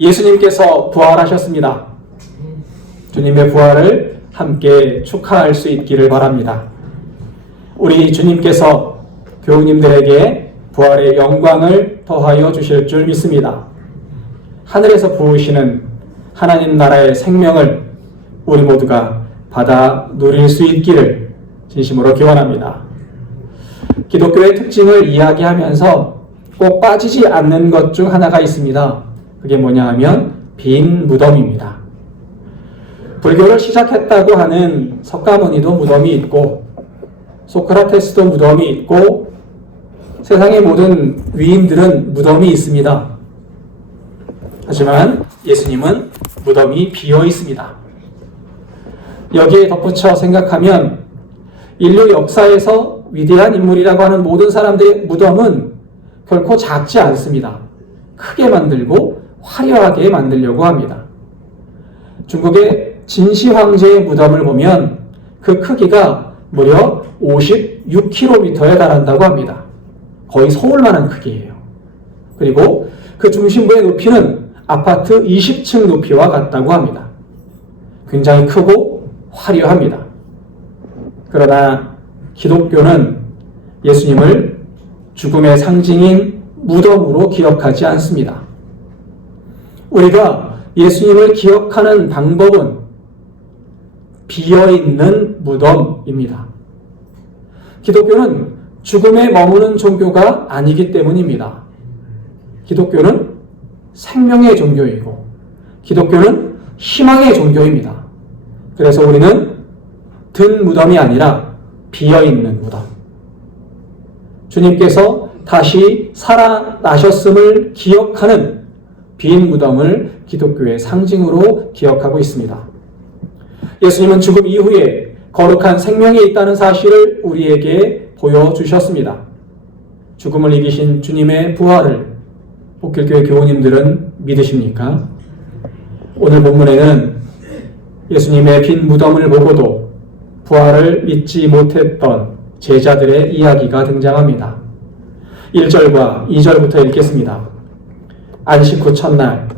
예수님께서 부활하셨습니다. 주님의 부활을 함께 축하할 수 있기를 바랍니다. 우리 주님께서 교우님들에게 부활의 영광을 더하여 주실 줄 믿습니다. 하늘에서 부으시는 하나님 나라의 생명을 우리 모두가 받아 누릴 수 있기를 진심으로 기원합니다. 기독교의 특징을 이야기하면서 꼭 빠지지 않는 것 중 하나가 있습니다. 그게 뭐냐 하면 빈 무덤입니다. 불교를 시작했다고 하는 석가모니도 무덤이 있고 소크라테스도 무덤이 있고 세상의 모든 위인들은 무덤이 있습니다. 하지만 예수님은 무덤이 비어 있습니다. 여기에 덧붙여 생각하면 인류 역사에서 위대한 인물이라고 하는 모든 사람들의 무덤은 결코 작지 않습니다. 크게 만들고 화려하게 만들려고 합니다. 중국의 진시 황제의 무덤을 보면 그 크기가 무려 56km에 달한다고 합니다. 거의 서울만한 크기예요. 그리고 그 중심부의 높이는 아파트 20층 높이와 같다고 합니다. 굉장히 크고 화려합니다. 그러나 기독교는 예수님을 죽음의 상징인 무덤으로 기억하지 않습니다. 우리가 예수님을 기억하는 방법은 비어있는 무덤입니다. 기독교는 죽음에 머무는 종교가 아니기 때문입니다. 기독교는 생명의 종교이고 기독교는 희망의 종교입니다. 그래서 우리는 든 무덤이 아니라 비어있는 무덤. 주님께서 다시 살아나셨음을 기억하는 빈 무덤을 기독교의 상징으로 기억하고 있습니다. 예수님은 죽음 이후에 거룩한 생명이 있다는 사실을 우리에게 보여주셨습니다. 죽음을 이기신 주님의 부활을 복길교회 교우님들은 믿으십니까? 오늘 본문에는 예수님의 빈 무덤을 보고도 부활을 믿지 못했던 제자들의 이야기가 등장합니다. 1절과 2절부터 읽겠습니다. 안식 후 첫날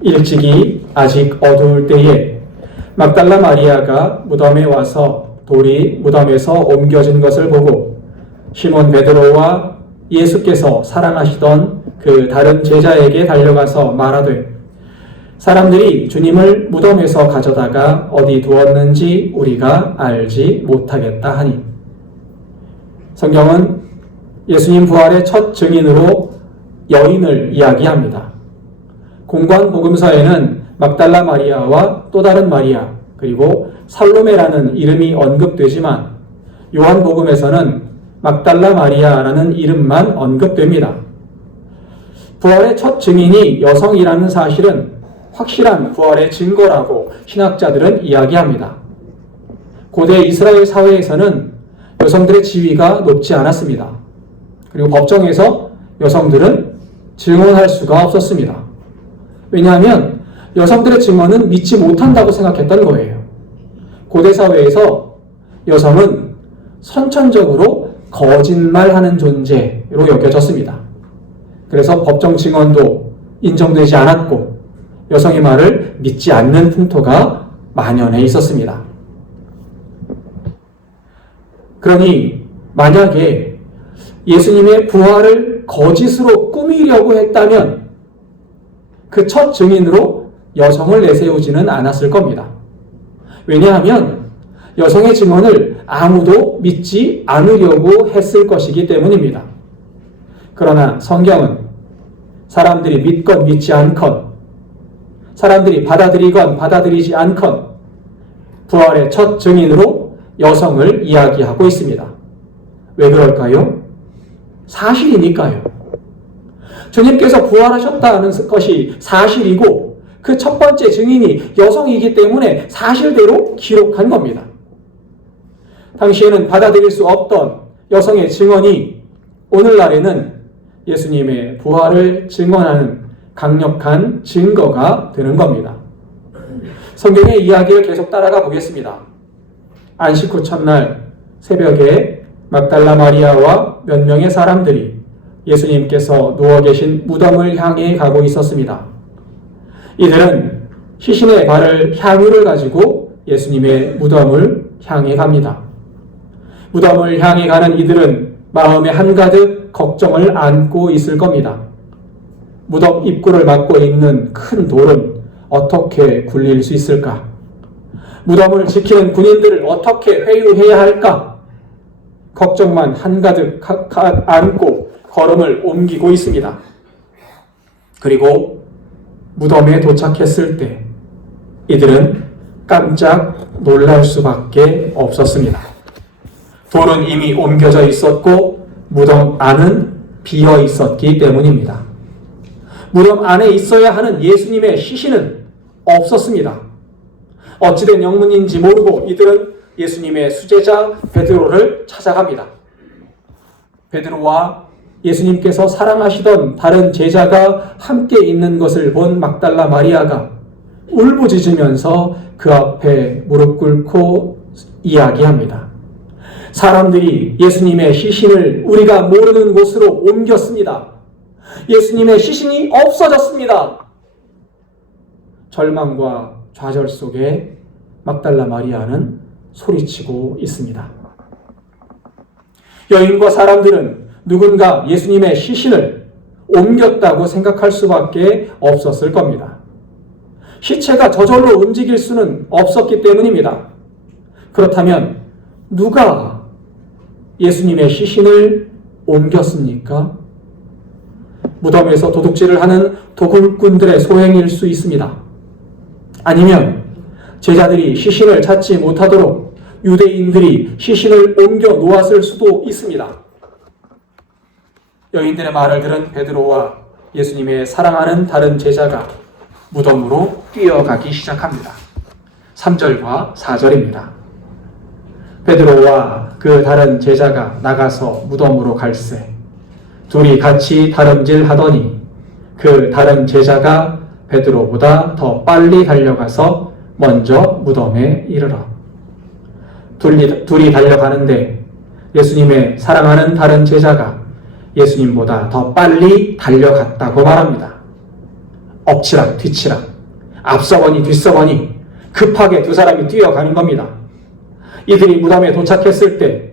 일찍이 아직 어두울 때에 막달라 마리아가 무덤에 와서 돌이 무덤에서 옮겨진 것을 보고 시몬 베드로와 예수께서 사랑하시던 그 다른 제자에게 달려가서 말하되 사람들이 주님을 무덤에서 가져다가 어디 두었는지 우리가 알지 못하겠다 하니. 성경은 예수님 부활의 첫 증인으로 여인을 이야기합니다. 공관 복음서에는 막달라 마리아와 또 다른 마리아 그리고 살로메라는 이름이 언급되지만 요한 복음에서는 막달라 마리아라는 이름만 언급됩니다. 부활의 첫 증인이 여성이라는 사실은 확실한 부활의 증거라고 신학자들은 이야기합니다. 고대 이스라엘 사회에서는 여성들의 지위가 높지 않았습니다. 그리고 법정에서 여성들은 증언할 수가 없었습니다. 왜냐하면 여성들의 증언은 믿지 못한다고 생각했던 거예요. 고대 사회에서 여성은 선천적으로 거짓말하는 존재로 여겨졌습니다. 그래서 법정 증언도 인정되지 않았고 여성의 말을 믿지 않는 풍토가 만연해 있었습니다. 그러니 만약에 예수님의 부활을 거짓으로 꾸미려고 했다면 그 첫 증인으로 여성을 내세우지는 않았을 겁니다. 왜냐하면 여성의 증언을 아무도 믿지 않으려고 했을 것이기 때문입니다. 그러나 성경은 사람들이 믿건 믿지 않건 사람들이 받아들이건 받아들이지 않건 부활의 첫 증인으로 여성을 이야기하고 있습니다. 왜 그럴까요? 사실이니까요. 주님께서 부활하셨다는 것이 사실이고 그 첫 번째 증인이 여성이기 때문에 사실대로 기록한 겁니다. 당시에는 받아들일 수 없던 여성의 증언이 오늘날에는 예수님의 부활을 증언하는 강력한 증거가 되는 겁니다. 성경의 이야기를 계속 따라가 보겠습니다. 안식 후 첫날 새벽에 막달라 마리아와 몇 명의 사람들이 예수님께서 누워 계신 무덤을 향해 가고 있었습니다. 이들은 시신의 발을 향유를 가지고 예수님의 무덤을 향해 갑니다. 무덤을 향해 가는 이들은 마음에 한가득 걱정을 안고 있을 겁니다. 무덤 입구를 막고 있는 큰 돌은 어떻게 굴릴 수 있을까? 무덤을 지키는 군인들을 어떻게 회유해야 할까? 걱정만 한가득 안고 걸음을 옮기고 있습니다. 그리고 무덤에 도착했을 때 이들은 깜짝 놀랄 수밖에 없었습니다. 돌은 이미 옮겨져 있었고 무덤 안은 비어 있었기 때문입니다. 무덤 안에 있어야 하는 예수님의 시신은 없었습니다. 어찌된 영문인지 모르고 이들은 예수님의 수제자 베드로를 찾아갑니다. 베드로와 예수님께서 사랑하시던 다른 제자가 함께 있는 것을 본 막달라 마리아가 울부짖으면서 그 앞에 무릎 꿇고 이야기합니다. 사람들이 예수님의 시신을 우리가 모르는 곳으로 옮겼습니다. 예수님의 시신이 없어졌습니다. 절망과 좌절 속에 막달라 마리아는 소리치고 있습니다. 여인과 사람들은 누군가 예수님의 시신을 옮겼다고 생각할 수밖에 없었을 겁니다. 시체가 저절로 움직일 수는 없었기 때문입니다. 그렇다면 누가 예수님의 시신을 옮겼습니까? 무덤에서 도둑질을 하는 도굴꾼들의 소행일 수 있습니다. 아니면 제자들이 시신을 찾지 못하도록 유대인들이 시신을 옮겨 놓았을 수도 있습니다. 여인들의 말을 들은 베드로와 예수님의 사랑하는 다른 제자가 무덤으로 뛰어가기 시작합니다. 3절과 4절입니다. 베드로와 그 다른 제자가 나가서 무덤으로 갈새 둘이 같이 다름질 하더니 그 다른 제자가 베드로보다 더 빨리 달려가서 먼저 무덤에 이르러 둘이 달려가는데 예수님의 사랑하는 다른 제자가 예수님보다 더 빨리 달려갔다고 말합니다. 엎치락 뒤치락 앞서거니 뒤서거니 급하게 두 사람이 뛰어가는 겁니다. 이들이 무덤에 도착했을 때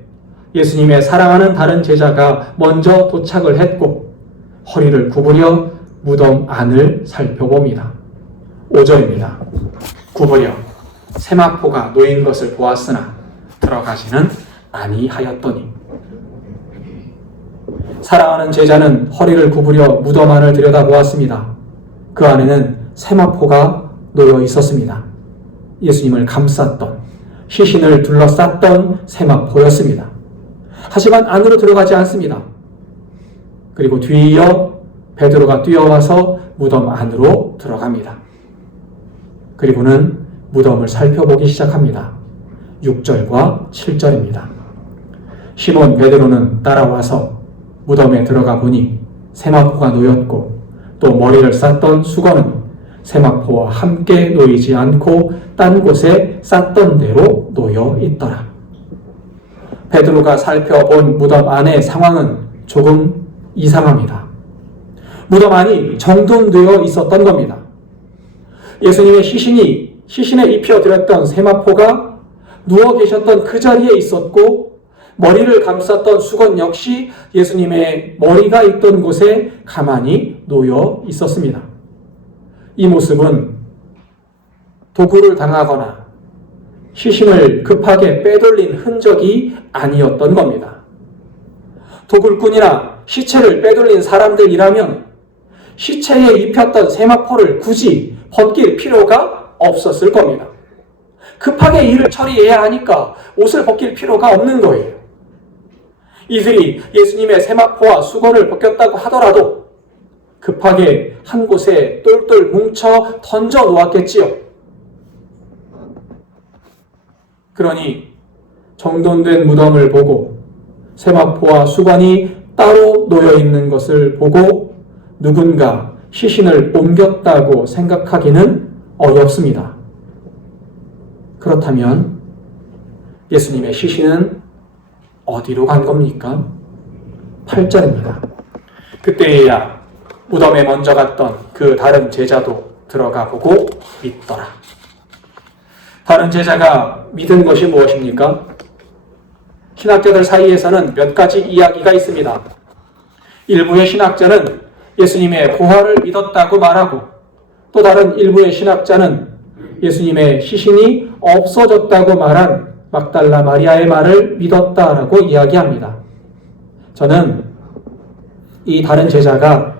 예수님의 사랑하는 다른 제자가 먼저 도착을 했고 허리를 구부려 무덤 안을 살펴봅니다. 5절입니다. 구부려 세마포가 놓인 것을 보았으나 들어가지는 아니하였더니. 사랑하는 제자는 허리를 구부려 무덤 안을 들여다보았습니다. 그 안에는 세마포가 놓여 있었습니다. 예수님을 감쌌던, 시신을 둘러쌌던 세마포였습니다. 하지만 안으로 들어가지 않습니다. 그리고 뒤이어 베드로가 뛰어와서 무덤 안으로 들어갑니다. 그리고는 무덤을 살펴보기 시작합니다. 6절과 7절입니다. 시몬 베드로는 따라와서 무덤에 들어가 보니 세마포가 놓였고 또 머리를 쌌던 수건은 세마포와 함께 놓이지 않고 딴 곳에 쌌던 대로 놓여 있더라. 베드로가 살펴본 무덤 안의 상황은 조금 이상합니다. 무덤 안이 정돈되어 있었던 겁니다. 예수님의 시신에 입혀드렸던 세마포가 누워 계셨던 그 자리에 있었고 머리를 감쌌던 수건 역시 예수님의 머리가 있던 곳에 가만히 놓여 있었습니다. 이 모습은 도구를 당하거나 시신을 급하게 빼돌린 흔적이 아니었던 겁니다. 도굴꾼이나 시체를 빼돌린 사람들이라면 시체에 입혔던 세마포를 굳이 벗길 필요가 없었을 겁니다. 급하게 일을 처리해야 하니까 옷을 벗길 필요가 없는 거예요. 이들이 예수님의 세마포와 수건을 벗겼다고 하더라도 급하게 한 곳에 똘똘 뭉쳐 던져 놓았겠지요. 그러니 정돈된 무덤을 보고 세마포와 수건이 따로 놓여 있는 것을 보고 누군가 시신을 옮겼다고 생각하기는 어렵습니다. 그렇다면 예수님의 시신은 어디로 간 겁니까? 8절입니다. 그때야 무덤에 먼저 갔던 그 다른 제자도 들어가 보고 믿더라. 다른 제자가 믿은 것이 무엇입니까? 신학자들 사이에서는 몇 가지 이야기가 있습니다. 일부의 신학자는 예수님의 부활을 믿었다고 말하고, 또 다른 일부의 신학자는 예수님의 시신이 없어졌다고 말한 막달라 마리아의 말을 믿었다라고 이야기합니다. 저는 이 다른 제자가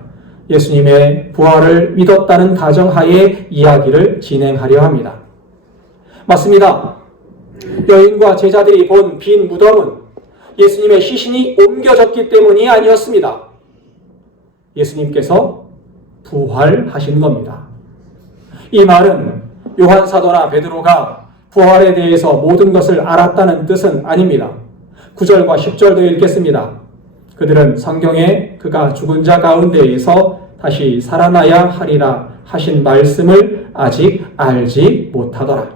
예수님의 부활을 믿었다는 가정하에 이야기를 진행하려 합니다. 맞습니다. 여인과 제자들이 본 빈 무덤은 예수님의 시신이 옮겨졌기 때문이 아니었습니다. 예수님께서 부활하신 겁니다. 이 말은 요한 사도나 베드로가 부활에 대해서 모든 것을 알았다는 뜻은 아닙니다. 9절과 10절도 읽겠습니다. 그들은 성경에 그가 죽은 자 가운데에서 다시 살아나야 하리라 하신 말씀을 아직 알지 못하더라.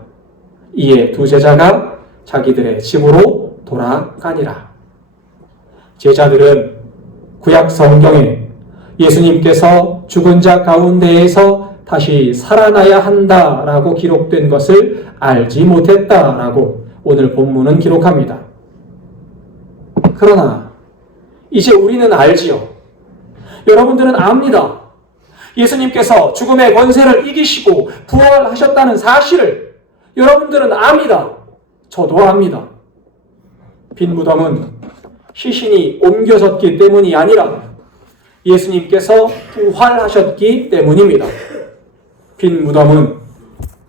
이에 두 제자가 자기들의 집으로 돌아가니라. 제자들은 구약 성경에 예수님께서 죽은 자 가운데에서 다시 살아나야 한다라고 기록된 것을 알지 못했다라고 오늘 본문은 기록합니다. 그러나 이제 우리는 알지요. 여러분들은 압니다. 예수님께서 죽음의 권세를 이기시고 부활하셨다는 사실을 여러분들은 압니다. 저도 압니다. 빈 무덤은 시신이 옮겨졌기 때문이 아니라 예수님께서 부활하셨기 때문입니다. 빈 무덤은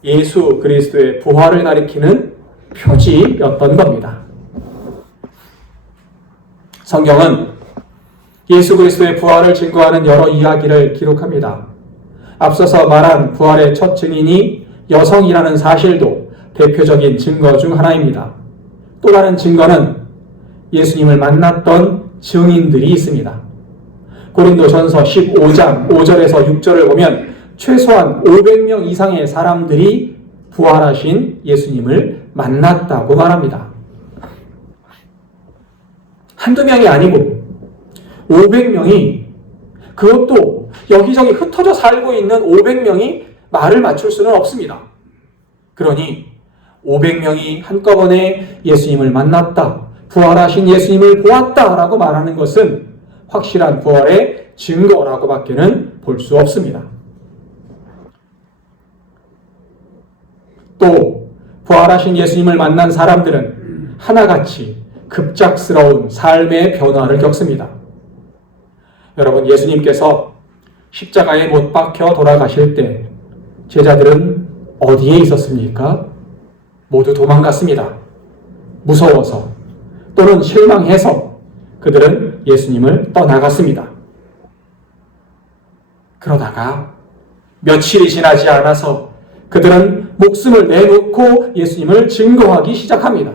예수 그리스도의 부활을 가리키는 표지였던 겁니다. 성경은 예수 그리스도의 부활을 증거하는 여러 이야기를 기록합니다. 앞서서 말한 부활의 첫 증인이 여성이라는 사실도 대표적인 증거 중 하나입니다. 또 다른 증거는 예수님을 만났던 증인들이 있습니다. 고린도전서 15장 5절에서 6절을 보면 최소한 500명 이상의 사람들이 부활하신 예수님을 만났다고 말합니다. 한두 명이 아니고 500명이, 그것도 여기저기 흩어져 살고 있는 500명이 말을 맞출 수는 없습니다. 그러니 500명이 한꺼번에 예수님을 만났다, 부활하신 예수님을 보았다라고 말하는 것은 확실한 부활의 증거라고 밖에는 볼 수 없습니다. 또 부활하신 예수님을 만난 사람들은 하나같이 급작스러운 삶의 변화를 겪습니다. 여러분, 예수님께서 십자가에 못 박혀 돌아가실 때 제자들은 어디에 있었습니까? 모두 도망갔습니다. 무서워서 또는 실망해서 그들은 예수님을 떠나갔습니다. 그러다가 며칠이 지나지 않아서 그들은 목숨을 내놓고 예수님을 증거하기 시작합니다.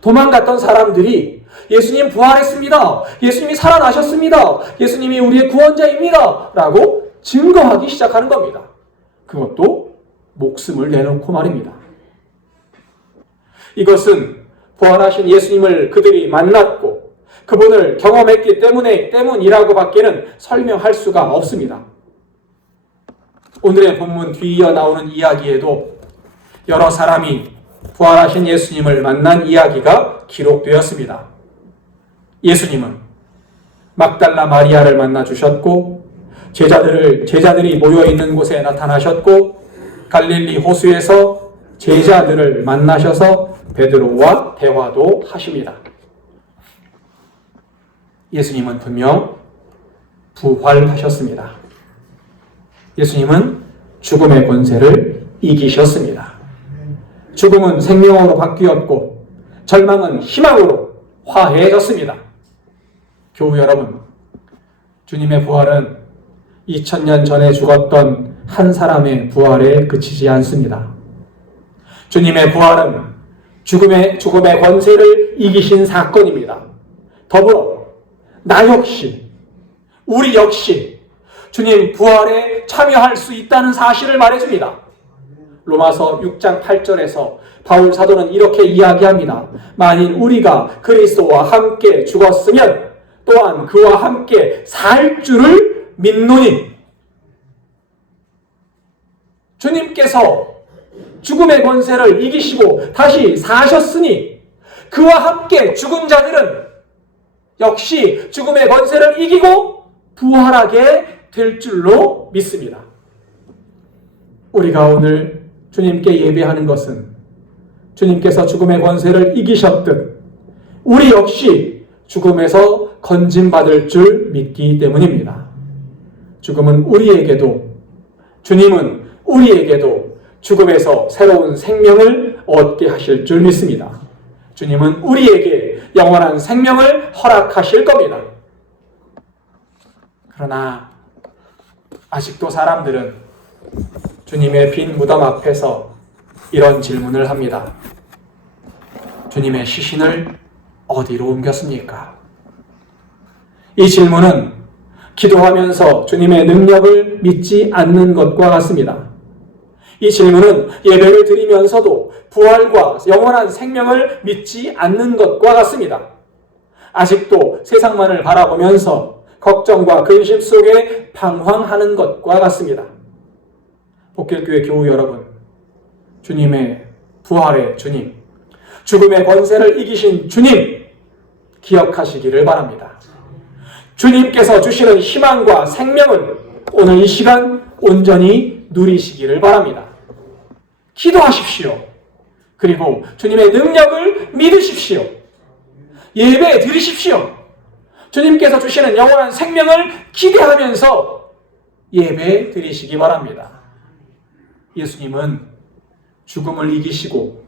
도망갔던 사람들이 예수님 부활했습니다. 예수님이 살아나셨습니다. 예수님이 우리의 구원자입니다. 라고 증거하기 시작하는 겁니다. 그것도 목숨을 내놓고 말입니다. 이것은 부활하신 예수님을 그들이 만났고 그분을 경험했기 때문이라고 밖에는 설명할 수가 없습니다. 오늘의 본문 뒤이어 나오는 이야기에도 여러 사람이 부활하신 예수님을 만난 이야기가 기록되었습니다. 예수님은 막달라 마리아를 만나 주셨고 제자들이 모여 있는 곳에 나타나셨고 갈릴리 호수에서 제자들을 만나셔서 베드로와 대화도 하십니다. 예수님은 분명 부활하셨습니다. 예수님은 죽음의 권세를 이기셨습니다. 죽음은 생명으로 바뀌었고 절망은 희망으로 화해해졌습니다. 교우 여러분, 주님의 부활은 2000년 전에 죽었던 한 사람의 부활에 그치지 않습니다. 주님의 부활은 죽음의 권세를 이기신 사건입니다. 더불어 나 역시, 우리 역시 주님 부활에 참여할 수 있다는 사실을 말해줍니다. 로마서 6장 8절에서 바울 사도는 이렇게 이야기합니다. 만일 우리가 그리스도와 함께 죽었으면 또한 그와 함께 살 줄을 믿노니. 주님께서 죽음의 권세를 이기시고 다시 사셨으니 그와 함께 죽은 자들은 역시 죽음의 권세를 이기고 부활하게 될 줄로 믿습니다. 우리가 오늘 주님께 예배하는 것은 주님께서 죽음의 권세를 이기셨듯 우리 역시 죽음에서 건짐받을 줄 믿기 때문입니다. 죽음은 우리에게도, 주님은 우리에게도 죽음에서 새로운 생명을 얻게 하실 줄 믿습니다. 주님은 우리에게 영원한 생명을 허락하실 겁니다. 그러나 아직도 사람들은 주님의 빈 무덤 앞에서 이런 질문을 합니다. 주님의 시신을 어디로 옮겼습니까? 이 질문은 기도하면서 주님의 능력을 믿지 않는 것과 같습니다. 이 질문은 예배를 드리면서도 부활과 영원한 생명을 믿지 않는 것과 같습니다. 아직도 세상만을 바라보면서 걱정과 근심 속에 방황하는 것과 같습니다. 복길교회 교우 여러분, 주님의 부활의 주님, 죽음의 권세를 이기신 주님 기억하시기를 바랍니다. 주님께서 주시는 희망과 생명을 오늘 이 시간 온전히 누리시기를 바랍니다. 기도하십시오. 그리고 주님의 능력을 믿으십시오. 예배 드리십시오. 주님께서 주시는 영원한 생명을 기대하면서 예배 드리시기 바랍니다. 예수님은 죽음을 이기시고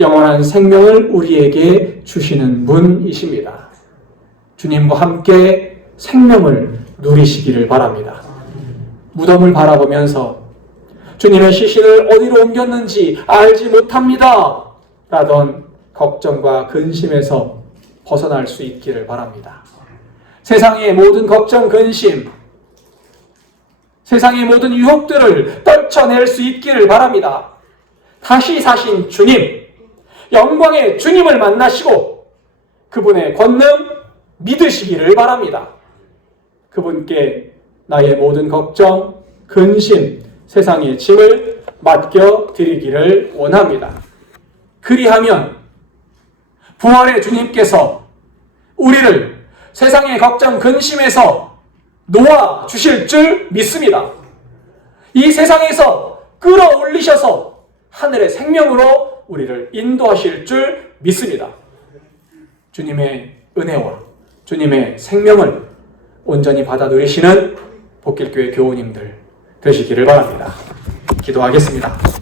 영원한 생명을 우리에게 주시는 분이십니다. 주님과 함께 생명을 누리시기를 바랍니다. 무덤을 바라보면서 주님의 시신을 어디로 옮겼는지 알지 못합니다 라던 걱정과 근심에서 벗어날 수 있기를 바랍니다. 세상의 모든 걱정, 근심, 세상의 모든 유혹들을 떨쳐낼 수 있기를 바랍니다. 다시 사신 주님, 영광의 주님을 만나시고 그분의 권능 믿으시기를 바랍니다. 그분께 나의 모든 걱정, 근심, 세상의 짐을 맡겨 드리기를 원합니다. 그리하면 부활의 주님께서 우리를 세상의 걱정, 근심에서 놓아 주실 줄 믿습니다. 이 세상에서 끌어올리셔서 하늘의 생명으로 우리를 인도하실 줄 믿습니다. 주님의 은혜와 주님의 생명을 온전히 받아 누리시는 복길교회 교우님들 되시기를 바랍니다. 기도하겠습니다.